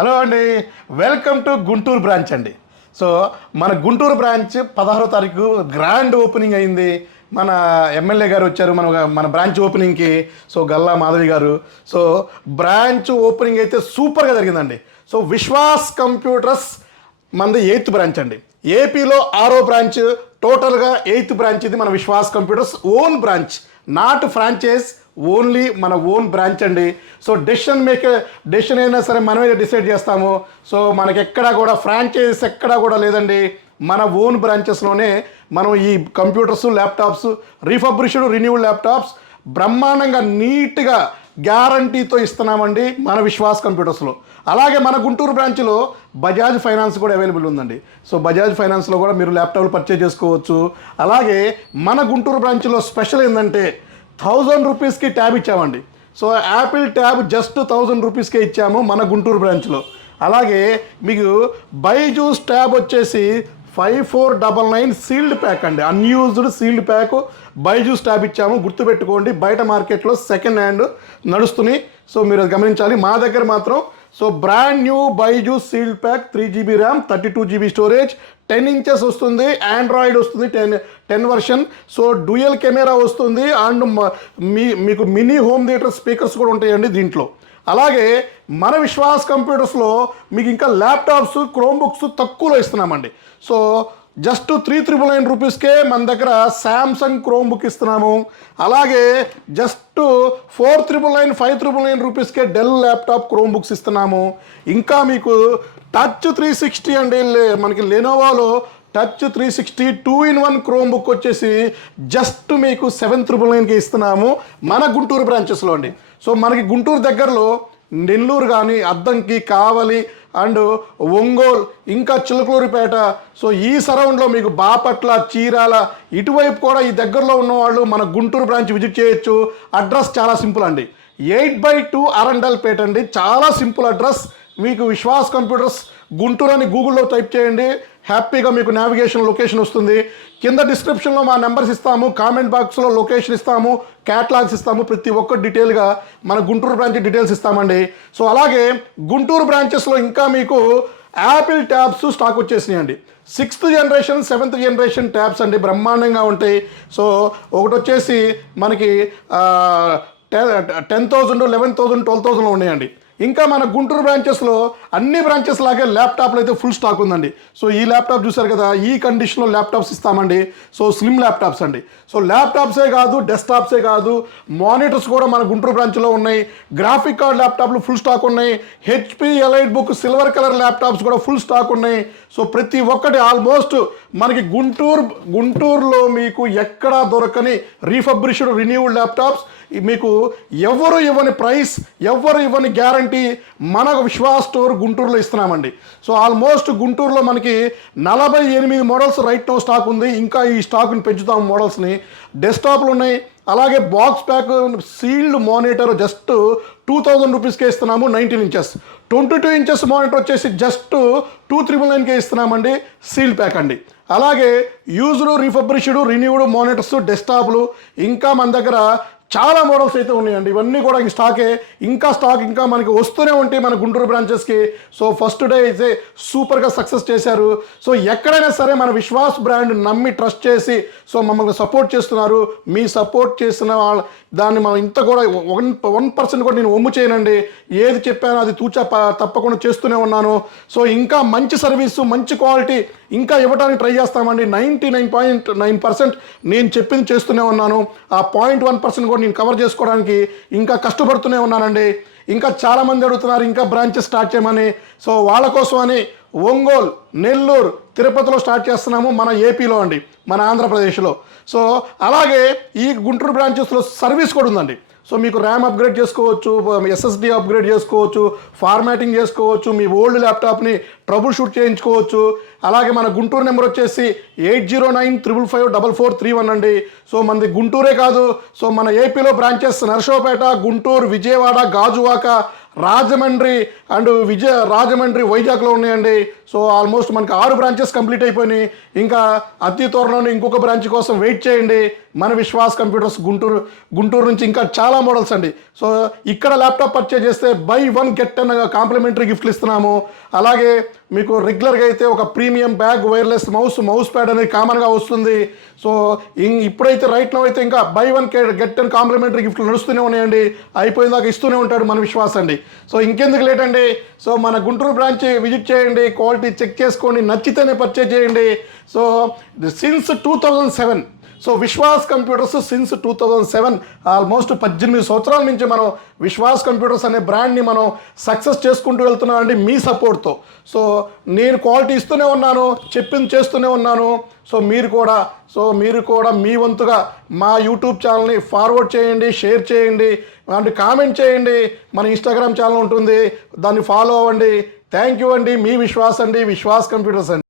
Hello అండి, welcome to Guntur branch అండి. So మన గుంటూరు బ్రాంచ్ 16వ తారీఖు గ్రాండ్ ఓపెనింగ్ అయింది. మన ఎమ్మెల్యే గారు వచ్చారు మన బ్రాంచ్ ఓపెనింగ్కి. సో గల్లా మాధవి గారు. సో బ్రాంచ్ ఓపెనింగ్ అయితే సూపర్గా జరిగిందండి. సో విశ్వాస్ కంప్యూటర్స్ మనది 8th బ్రాంచ్ అండి. ఏపీలో 6వ బ్రాంచ్, టోటల్గా 8th బ్రాంచ్. ఇది మన Vishwas computers own branch, not franchise, only మన ఓన్ బ్రాంచ్ అండి. సో డెసిషన్ అయినా సరే మనమే డిసైడ్ చేస్తాము. సో మనకి ఎక్కడా కూడా ఫ్రాంచైజెస్ ఎక్కడా కూడా లేదండి. మన ఓన్ బ్రాంచెస్లోనే మనం ఈ computers, laptops, refurbished, renewed laptops బ్రహ్మాండంగా నీట్గా గ్యారంటీతో ఇస్తున్నామండి మన విశ్వాస్ కంప్యూటర్స్లో. అలాగే మన గుంటూరు బ్రాంచ్లో బజాజ్ ఫైనాన్స్ కూడా అవైలబుల్ ఉందండి. సో బజాజ్ ఫైనాన్స్లో కూడా మీరు ల్యాప్టాప్లు పర్చేజ్ చేసుకోవచ్చు. అలాగే మన గుంటూరు బ్రాంచ్లో స్పెషల్ ఏంటంటే 1000 రూపీస్కి ట్యాబ్ ఇచ్చామండి. సో యాపిల్ ట్యాబ్ జస్ట్ 1000 రూపీస్కే ఇచ్చాము మన గుంటూరు బ్రాంచ్లో. అలాగే మీకు బైజూస్ ట్యాబ్ వచ్చేసి 5499 సీల్డ్ ప్యాక్ అండి, unused sealed pack Byju's tab ఇచ్చాము. గుర్తుపెట్టుకోండి, బయట మార్కెట్లో సెకండ్ హ్యాండ్ నడుస్తున్నాయి. సో మీరు అది గమనించాలి. మా దగ్గర మాత్రం so brand new Byju's sealed pack 3GB RAM, 32GB storage, 10 inches వస్తుంది, ఆండ్రాయిడ్ వస్తుంది 10 వర్షన్. సో డ్యూయల్ కెమెరా వస్తుంది అండ్ మీకు మినీ హోమ్ థియేటర్ స్పీకర్స్ కూడా ఉంటాయండి దీంట్లో. అలాగే మన విశ్వాస్ కంప్యూటర్స్లో మీకు ఇంకా ల్యాప్టాప్స్, క్రోమ్ బుక్స్ తక్కువలో ఇస్తున్నామండి. సో జస్ట్ 3999 రూపీస్కే మన దగ్గర శాంసంగ్ క్రోమ్ బుక్ ఇస్తున్నాము. అలాగే జస్ట్ 4999, 5999 రూపీస్కే డెల్ ల్యాప్టాప్ క్రోమ్ బుక్స్ ఇస్తున్నాము. ఇంకా మీకు టచ్ 360 అండి, మనకి లెనోవాలో టచ్ 360 2-in-1 క్రోమ్ బుక్ వచ్చేసి జస్ట్ మీకు 7999కి ఇస్తున్నాము మన గుంటూరు బ్రాంచెస్లో అండి. సో మనకి గుంటూరు దగ్గరలో నెల్లూరు కానీ, అద్దంకి, కావలి అండ్ ఒంగోలు, ఇంకా చిలకలూరిపేట, సో ఈ సరౌండ్లో మీకు బాపట్ల, చీరాల ఇటువైపు కూడా ఈ దగ్గరలో ఉన్నవాళ్ళు మన గుంటూరు బ్రాంచ్ విజిట్ చేయొచ్చు. అడ్రస్ చాలా సింపుల్ అండి, 8/2 అరండల్పేట అండి. చాలా సింపుల్ అడ్రస్. మీకు విశ్వాస్ కంప్యూటర్స్ గుంటూరు అని గూగుల్లో టైప్ చేయండి, హ్యాపీగా మీకు నావిగేషన్ లొకేషన్ వస్తుంది. కింద డిస్క్రిప్షన్లో మా నెంబర్స్ ఇస్తాము, కామెంట్ బాక్స్లో లొకేషన్ ఇస్తాము, క్యాటలాగ్స్ ఇస్తాము, ప్రతి ఒక్క డీటెయిల్గా మన గుంటూరు బ్రాంచ్ డీటెయిల్స్ ఇస్తామండి. సో అలాగే గుంటూరు బ్రాంచెస్లో ఇంకా మీకు యాపిల్ ట్యాబ్స్ స్టాక్ వచ్చేసినాయండి. 6th generation, 7th generation tabs అండి, బ్రహ్మాండంగా ఉంటాయి. సో ఒకటి వచ్చేసి మనకి 10,000, 11,000, 12,000లో ఉన్నాయండి. ఇంకా మన గుంటూరు బ్రాంచెస్లో అన్ని బ్రాంచెస్ లాగే ల్యాప్టాప్లు అయితే ఫుల్ స్టాక్ ఉందండి. సో ఈ ల్యాప్టాప్ చూసారు కదా, ఈ కండిషన్లో ల్యాప్టాప్స్ ఇస్తామండి. సో స్లిమ్ ల్యాప్టాప్స్ అండి. సో ల్యాప్టాప్సే కాదు, డెస్క్టాప్సే కాదు, మానిటర్స్ కూడా మన గుంటూరు బ్రాంచ్లో ఉన్నాయి. గ్రాఫిక్ కార్డ్ ల్యాప్టాప్లు ఫుల్ స్టాక్ ఉన్నాయి. HP elite book silver colour laptops కూడా ఫుల్ స్టాక్ ఉన్నాయి. సో ప్రతి ఒక్కటి ఆల్మోస్ట్ మనకి గుంటూరులో మీకు ఎక్కడా దొరకని రీఫర్బిష్డ్, రిన్యూడ్ ల్యాప్టాప్స్ మీకు ఎవరు ఇవ్వని ప్రైస్, ఎవరు ఇవ్వని గ్యారంటీ మన విశ్వాస్ స్టోర్ గుంటూరులో ఇస్తున్నామండి. సో ఆల్మోస్ట్ గుంటూరులో మనకి 48 మోడల్స్ రైట్ నో స్టాక్ ఉంది. ఇంకా ఈ స్టాక్ని పెంచుతాము మోడల్స్ని. డెస్క్టాప్లు ఉన్నాయి. అలాగే box pack sealed monitor just 2000 రూపీస్కే ఇస్తున్నాము. 19 ఇంచెస్, 22 ఇంచెస్ మానిటర్ వచ్చేసి జస్ట్ 2399కే ఇస్తున్నామండి, సీల్డ్ ప్యాక్ అండి. అలాగే యూజ్డ్, రీఫర్బిష్డ్, రిన్యూడ్ మానిటర్స్, డెస్క్టాప్లు ఇంకా మన దగ్గర చాలా మోడల్స్ అయితే ఉన్నాయండి. ఇవన్నీ కూడా స్టాకే, ఇంకా మనకి వస్తూనే ఉంటాయి మన గుంటూరు బ్రాంచెస్కి. సో ఫస్ట్ డే అయితే సూపర్గా సక్సెస్ చేశారు. సో ఎక్కడైనా సరే మన విశ్వాస్ బ్రాండ్ నమ్మి ట్రస్ట్ చేసి సో మమ్మల్ని సపోర్ట్ చేస్తున్నారు. మీ సపోర్ట్ చేసిన దాన్ని మనం ఇంత కూడా 1% కూడా నేను ఒమ్ము చేయనండి. ఏది చెప్పానో అది తూచా తప్పకుండా చేస్తూనే ఉన్నాను. సో ఇంకా మంచి సర్వీసు, మంచి క్వాలిటీ ఇంకా ఇవ్వడానికి ట్రై చేస్తామండి. 99.9% నేను చెప్పింది చేస్తూనే ఉన్నాను. ఆ 0.1% కూడా నేను కవర్ చేసుకోవడానికి ఇంకా కష్టపడుతూనే ఉన్నానండి. ఇంకా చాలామంది అడుగుతున్నారు ఇంకా బ్రాంచెస్ స్టార్ట్ చేయమని. సో వాళ్ళ కోసమని ఒంగోలు, నెల్లూరు, తిరుపతిలో స్టార్ట్ చేస్తున్నాము మన ఏపీలో అండి, మన ఆంధ్రప్రదేశ్లో. సో అలాగే ఈ గుంటూరు బ్రాంచెస్లో సర్వీస్ కూడా ఉందండి. సో మీకు ర్యామ్ అప్గ్రేడ్ చేసుకోవచ్చు, ఎస్ఎస్డి అప్గ్రేడ్ చేసుకోవచ్చు, ఫార్మాటింగ్ చేసుకోవచ్చు, మీ ఓల్డ్ ల్యాప్టాప్ని ట్రబుల్ షూట్ చేయించుకోవచ్చు. అలాగే మన గుంటూరు నెంబర్ వచ్చేసి 8095554431 అండి. సో మనది గుంటూరే కాదు, సో మన ఏపీలో బ్రాంచెస్ నర్సరావుపేట, గుంటూరు, విజయవాడ, గాజువాక, రాజమండ్రి అండ్ రాజమండ్రి వైజాగ్లో ఉన్నాయండి. సో ఆల్మోస్ట్ మనకి 6 బ్రాంచెస్ కంప్లీట్ అయిపోయినాయి. ఇంకా అతి త్వరలోనే ఇంకొక బ్రాంచ్ కోసం వెయిట్ చేయండి. మన విశ్వాస్ కంప్యూటర్స్ గుంటూరు నుంచి ఇంకా చాలా మోడల్స్ అండి. సో ఇక్కడ ల్యాప్టాప్ పర్చేజ్ చేస్తే బై 1 గెట్ 10 కాంప్లిమెంటరీ గిఫ్ట్లు ఇస్తున్నాము. అలాగే మీకు రెగ్యులర్గా అయితే ఒక premium bag, wireless mouse pad అనేది కామన్గా వస్తుంది. సో ఇప్పుడైతే రైట్ నో అయితే ఇంకా బై 1 గెట్ 10 కాంప్లిమెంటరీ గిఫ్ట్లు నడుస్తూనే ఉన్నాయండి. అయిపోయిన దాకా ఇస్తూనే ఉంటాడు మన విశ్వాస్ అండి. సో ఇంకెందుకు లేట్ అండి, సో మన గుంటూరు బ్రాంచ్ విజిట్ చేయండి, క్వాలిటీ చెక్ చేసుకోండి, నచ్చితేనే పర్చేజ్ చేయండి. So since 2007 so Vishwas computers since 2007 almost 18 సంవత్సరాల నుంచి మనం విశ్వాస్ కంప్యూటర్స్ అనే బ్రాండ్ని మనం సక్సెస్ చేసుకుంటూ వెళ్తున్నాం అండి మీ సపోర్ట్తో. సో నేను క్వాలిటీ ఇస్తూనే ఉన్నాను, చెప్పింది చేస్తూనే ఉన్నాను. సో మీరు కూడా మీ వంతుగా మా యూట్యూబ్ ఛానల్ని ఫార్వర్డ్ చేయండి, షేర్ చేయండి అండ్ కామెంట్ చేయండి. మన ఇన్స్టాగ్రామ్ ఛానల్ ఉంటుంది, దాన్ని ఫాలో అవ్వండి. థ్యాంక్ యూ అండి. మీ విశ్వాస్ అండి, విశ్వాస్ కంప్యూటర్స్ అండి.